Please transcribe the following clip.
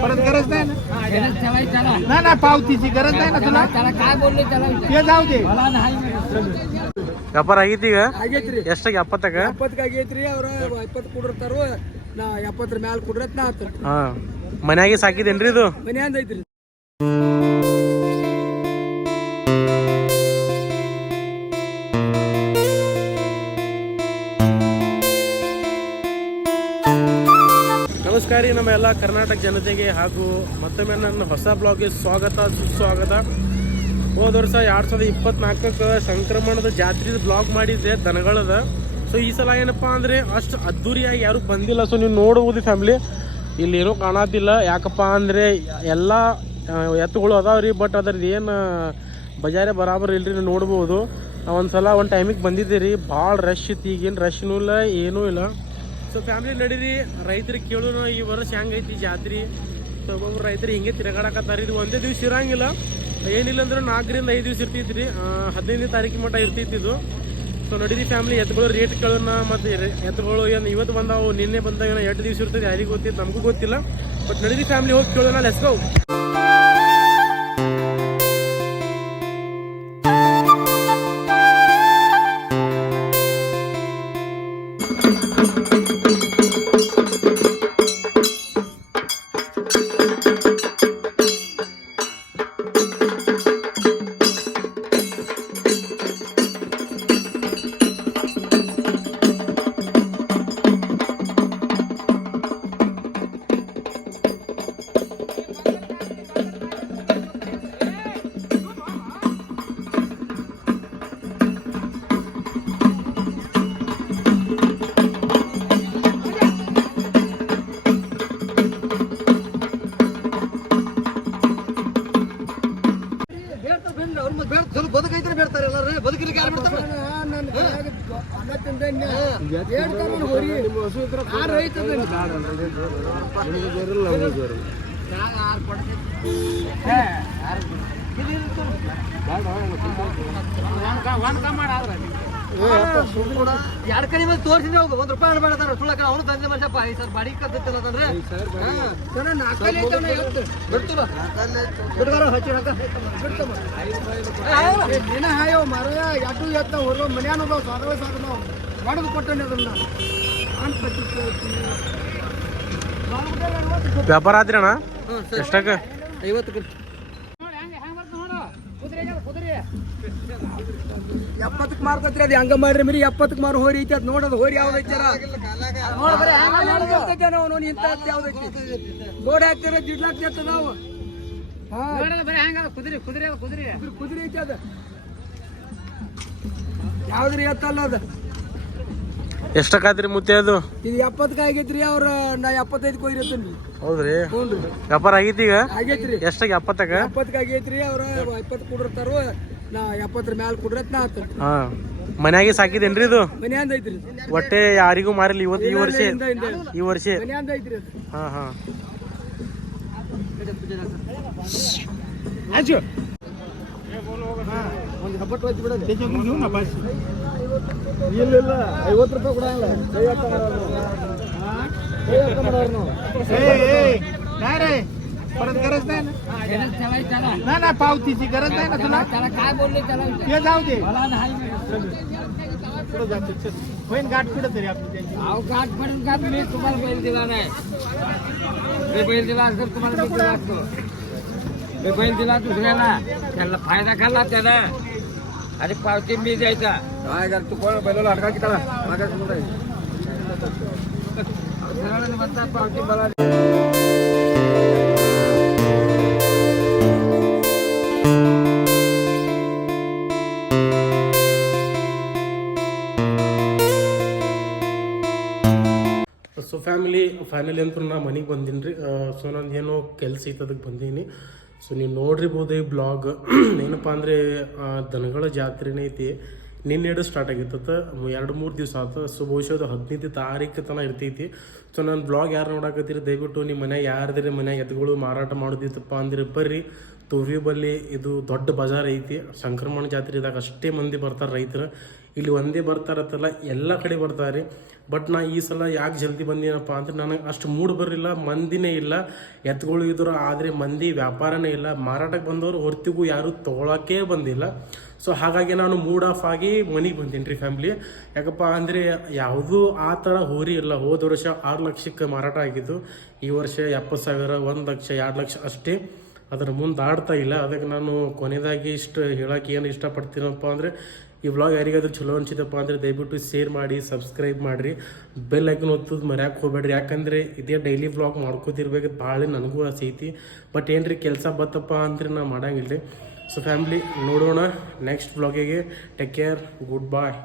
परत गरज नाही ना ना पावतीची गरज नाही ना तुला काय बोलले त्याला जाऊ दे ವ್ಯಾಪಾರ ಆಗೈತಿ ಈಗ ಆಗೈತ್ರಿ ಎಷ್ಟಾಗಿ 70ಕ್ಕ 70 ಆಗೈತ್ರಿ ಅವ್ರ 20 ಕೊಡಿರ್ತಾರೋ ನಾ 70 ಮ್ಯಾಲ ಕೊಡ್ರತ್ ನಾ ಆತ ಹಾ ಮನ್ಯಾಗೆ ಸಾಕಿದೇನ್ರಿ ಇದು ಮನ್ಯಾಂದ ಐತ್ರಿ ನಮಸ್ಕಾರ ರೀ ನಮ್ಮ ಎಲ್ಲ ಕರ್ನಾಟಕ ಜನತೆಗೆ ಹಾಗೂ ಮತ್ತೊಮ್ಮೆ ನನ್ನ ಹೊಸ ಬ್ಲಾಗ್ಗೆ ಸ್ವಾಗತ ಸುಸ್ವಾಗತ. ಹೋದ ವರ್ಷ 2024ಕ್ಕೆ ಸಂಕ್ರಮಣದ ಜಾತ್ರೆದು ಬ್ಲಾಗ್ ಮಾಡಿದ್ದೆ ದನಗಳದ. ಸೊ ಈ ಸಲ ಏನಪ್ಪ ಅಂದರೆ ಅಷ್ಟು ಅದ್ದೂರಿಯಾಗಿ ಯಾರೂ ಬಂದಿಲ್ಲ. ಸೊ ನೀವು ನೋಡ್ಬೋದು ಫ್ಯಾಮ್ಲಿ ಇಲ್ಲಿ ಏನೂ ಕಾಣತ್ತಿಲ್ಲ. ಯಾಕಪ್ಪ ಅಂದರೆ ಎಲ್ಲ ಎತ್ತುಗಳು ಅದಾವ ರೀ, ಬಟ್ ಅದ್ರದ್ದು ಏನು ಬಜಾರೇ ಬರಾಬರ್ ಇಲ್ರಿ. ನೀವು ನೋಡ್ಬೋದು. ಒಂದು ಸಲ ಒಂದು ಟೈಮಿಗೆ ಬಂದಿದ್ದೆ ರೀ, ಭಾಳ ರಶ್ ಇತ್ತು. ಈಗೇನು ರಶ್ನೂ ಇಲ್ಲ ಏನೂ ಇಲ್ಲ. ಸೊ ಫ್ಯಾಮ್ಲಿ ನಡೀರಿ ರೈತರಿಗೆ ಕೇಳೋಣ ಈ ವರ್ಷ ಹೆಂಗೈತಿ ಜಾತ್ರೆ. ಸೊ ಒಬ್ಬೊಬ್ರು ರೈತರು ಹಿಂಗೆ ತಿರುಗಾಡಕತ್ತಾರೆ. ಇದು ಒಂದೇ ದಿವ್ಸ ಇರೋಂಗಿಲ್ಲ, ಏನಿಲ್ಲ ಅಂದ್ರೆ 4 ರಿಂದ 5 ದಿವ್ಸ ಇರ್ತೈತಿ ರೀ. 15ನೇ ತಾರೀಕು ಮಟ್ಟ ಇರ್ತೈತಿ ಇದು. ಸೊ ನಡೀರಿ ಫ್ಯಾಮ್ಲಿ ಎತ್ತುಗಳು ರೇಟ್ ಕೇಳೋಣ. ಮತ್ತು ಎತ್ತುಗಳು ಏನು ಇವತ್ತು ಬಂದಾವು ನಿನ್ನೆ ಬಂದಾಗ ಏನೋ 2 ದಿವ್ಸ ಇರ್ತೈತಿ, ಯಾರಿಗೂ ಗೊತ್ತಿತ್ತು, ನಮಗೂ ಗೊತ್ತಿಲ್ಲ. ಬಟ್ ನಡೀರಿ ಫ್ಯಾಮ್ಲಿ ಹೋಗಿ ಕೇಳೋಣ. Let's go. ಬದುಕೈತ್ರಿ ಬೇಡ್ತಾರೆ ಎಲ್ಲರೂ. ಬದುಕಲಿಕ್ಕೆ ಯಾರು ಬಿಡ್ತಾರೆ? ಎರಡು ಕಡೆ ಮೇಲೆ ತೋರಿಸಿದ್ರೆ ₹1 ಬೇಡತಾರ ಸುಳ್ಳಕ. ಅವನು ದಂಧೆ ಮನುಷ್ಯಪ್ಪ. ಸರ್ ಬಾಡಿ ಕತ್ತಂದ್ರೆ ಹಾಯೋ ಮರ ಯಾಟು ಎತ್ತ ಹೊರ ಮನ್ಯಾನ ಸಾಧವ ನಾವು ಮಾಡೋದು ಕೊಟ್ಟನೆ ಅದನ್ನ ವ್ಯಾಪಾರ ಆದ್ರಿ ಅಣ್ಣ ಎಷ್ಟಾಗ? 50 70ಕ್ಕೆ ಮಾರ್ತೈತ್ರಿ. ಅದು ಹಂಗ ಮಾಡ್ರಿ ಮಿರಿ 70ಕ್ಕೆ ಮಾರು ಹೋರಿ ಐತಿ. ಅದು ನೋಡೋದು ಹೋರಿ ಯಾವ್ದು ಐತಾರ ನಾವು ಇಂತ ಯಾವ್ದೈತಿ ಗೋಡೆ ಹಾಕ್ತಿರ ಜಿಡ್ಲಾಕ್ತಿ ನಾವು. ಕುದುರೆ ಕುದುರೆ ಕುದುರೆ ಕುದುರೆ ಐತಿ. ಅದ ಯಾವ್ದ್ರಿ ಎತ್ತಲ್ಲ ಅದು. ಎಷ್ಟಕ್ಕಾದ್ರಿ ಮುತ್ತೆ ಅದು? ಇದು 70ಕ್ಕೆ ಆಗೈತ್ರಿ. ಅವ್ರ ನಾ 75ಕ್ಕೆ ಹೋಗಿರತ್ತೀನಿ. ಹೌದ್ರಿ? ಹ್ಞೂ ವ್ಯಾಪಾರ ಆಗೈತಿ ಈಗ ಆಗೈತ್ರಿ. ಎಷ್ಟಾಗ? 70ಕ್ಕೆ 70ಕ್ಕೆ ಆಗೈತ್ರಿ. ಅವ್ರ 20 ಕೊಡಿರ್ತಾರೋ ನಾ 70 ಮ್ಯಾಲ ಕೊಡ್ರತ್ ನಾ ಆತ. ಹಾ ಮನ್ಯಾಗೆ ಸಾಕಿದೇನ್ರಿ ಇದು? ಮನ್ಯಾಂದ ಐತ್ರಿ. ಒಟ್ಟೆ ಯಾರಿಗೂ ಮಾರಿಲ್ಲ ಇವತ್ತು ಈ ವರ್ಷ ಈ ವರ್ಷ ಮನ್ಯಾಂದ ಐತ್ರಿ. ಹಾ ಹಾ ಒಂದು ಹಬ್ಬಟ್ಟು ಹೋಯ್ತು ಬಿಡೋದು. ಇಲ್ಲ ₹50 ಕೊಡಂಗಿಲ್ಲ. परत गरज नाही ना ना पावतीची गरज नाही ना तुला काय बोलले त्याला जाऊ दे. होईन गाठ पिढ तरी आपली गाठ पडून का मी तुम्हाला बैल दिला नाही. मी बैल दिला असं तुम्हाला मी दिला असतो. मी बैल दिला दुसऱ्याला, त्याला फायदा खाल्ला त्यानं आणि पावती मी द्यायचा. काय कर तू कोण बैलाला अडका की त्याला मागा समोर आहे म्हणतात पावती मला. ಸೊ ಫ್ಯಾಮಿಲಿ ಫೈನಲಿ ಅಂತೂ ನಾ ಮನೆಗೆ ಬಂದೀನಿ ರೀ. ಸೊ ನಂದು ಏನೋ ಕೆಲಸ ಐತೆ ಅದಕ್ಕೆ ಬಂದೀನಿ. ಸೊ ನೀವು ನೋಡಿರ್ಬೋದು ಈ ಬ್ಲಾಗ್. ಏನಪ್ಪ ಅಂದರೆ ದನಗಳ ಜಾತ್ರೆನೇ ಐತಿ. ನಿನ್ನೆಡು ಸ್ಟಾರ್ಟ್ ಆಗಿರ್ತದೆ, 2-3 ದಿವಸ ಆಯ್ತು. ಸೊ ಬಹುಶಃ ಅದು 15ನೇ ತಾರೀಕು ತನಕ ಇರ್ತೈತಿ. ಸೊ ನನ್ನ ಬ್ಲಾಗ್ ಯಾರು ನೋಡಕತ್ತೀರಿ ದಯವಿಟ್ಟು ನಿಮ್ಮ ಮನೆ ಯಾರ್ದಿರಿ ಮನೆ ಎತ್ತುಗಳು ಮಾರಾಟ ಮಾಡೋದಿತ್ತಪ್ಪ ಅಂದ್ರೆ ಬರ್ರಿ. ತೋರಿ ಬಲ್ಲಿ ಇದು ದೊಡ್ಡ ಬಜಾರ್ ಐತಿ. ಸಂಕ್ರಮಣ ಜಾತ್ರೆ ಇದ್ದಾಗ ಅಷ್ಟೇ ಮಂದಿ ಬರ್ತಾರೆ ರೈತರು. ಇಲ್ಲಿ ಒಂದೇ ಬರ್ತಾರತ್ತಲ್ಲ, ಎಲ್ಲ ಕಡೆ ಬರ್ತಾರೆ. ಬಟ್ ನಾ ಈ ಸಲ ಯಾಕೆ ಜಲ್ದಿ ಬಂದಿನಪ್ಪ ಅಂದ್ರೆ ನನಗೆ ಅಷ್ಟು ಮೂಡ್ ಬರಲಿಲ್ಲ, ಮಂದಿನೇ ಇಲ್ಲ, ಎತ್ಗಳು ಇದ್ರು ಆದರೆ ಮಂದಿ ವ್ಯಾಪಾರನೇ ಇಲ್ಲ, ಮಾರಾಟಕ್ಕೆ ಬಂದವರು ಹೊರ್ತಿಗೂ ಯಾರು ತೊಗೊಳಕ್ಕೆ ಬಂದಿಲ್ಲ. ಸೊ ಹಾಗಾಗಿ ನಾನು ಮೂಡ್ ಆಫ್ ಆಗಿ ಮನೆಗೆ ಬಂದೀನಿ ರೀ ಫ್ಯಾಮ್ಲಿ. ಯಾಕಪ್ಪ ಅಂದರೆ ಯಾವುದೂ ಆ ಥರ ಹೋರಿ ಇಲ್ಲ. ಹೋದ ವರ್ಷ 6 ಲಕ್ಷಕ್ಕೆ ಮಾರಾಟ ಆಗಿದ್ದು, ಈ ವರ್ಷ 70,000, 1 ಲಕ್ಷ, 2 ಲಕ್ಷ ಅಷ್ಟೇ. ಅದರ ಮುಂದೆ ಆಡ್ತಾ ಇಲ್ಲ. ಅದಕ್ಕೆ ನಾನು ಕೊನೆಯದಾಗಿ ಇಷ್ಟು ಹೇಳೋಕೆ ಏನು ಇಷ್ಟಪಡ್ತೀನಪ್ಪ ಅಂದರೆ, ಈ ವ್ಲಾಗ್ ಯಾರಿಗಾದ್ರೂ ಚಲೋ ಅನ್ಸಿದಪ್ಪ ಅಂದರೆ ದಯವಿಟ್ಟು ಶೇರ್ ಮಾಡಿ, ಸಬ್ಸ್ಕ್ರೈಬ್ ಮಾಡಿರಿ, ಬೆಲ್ ಐಕನ್ ಒತ್ತೋದು ಮರ್ಯಾಕೆ ಹೋಗ್ಬೇಡ್ರಿ. ಯಾಕಂದರೆ ಇದೇ ಡೈಲಿ ವ್ಲಾಗ್ ಮಾಡ್ಕೋತಿರ್ಬೇಕು ಭಾಳ ನನಗೂ ಆಸೆ ಐತಿ. ಬಟ್ ಏನ್ರಿ ಕೆಲಸ ಬತ್ತಪ್ಪ ಅಂದರೆ ನಾ ಮಾಡಂಗಿಲ್ಲ ರೀ. ಸೊ ಫ್ಯಾಮ್ಲಿ, ನೋಡೋಣ ನೆಕ್ಸ್ಟ್ ವ್ಲಾಗಿಗೆ. ಟೇಕ್ ಕೇರ್, ಗುಡ್ ಬಾಯ್.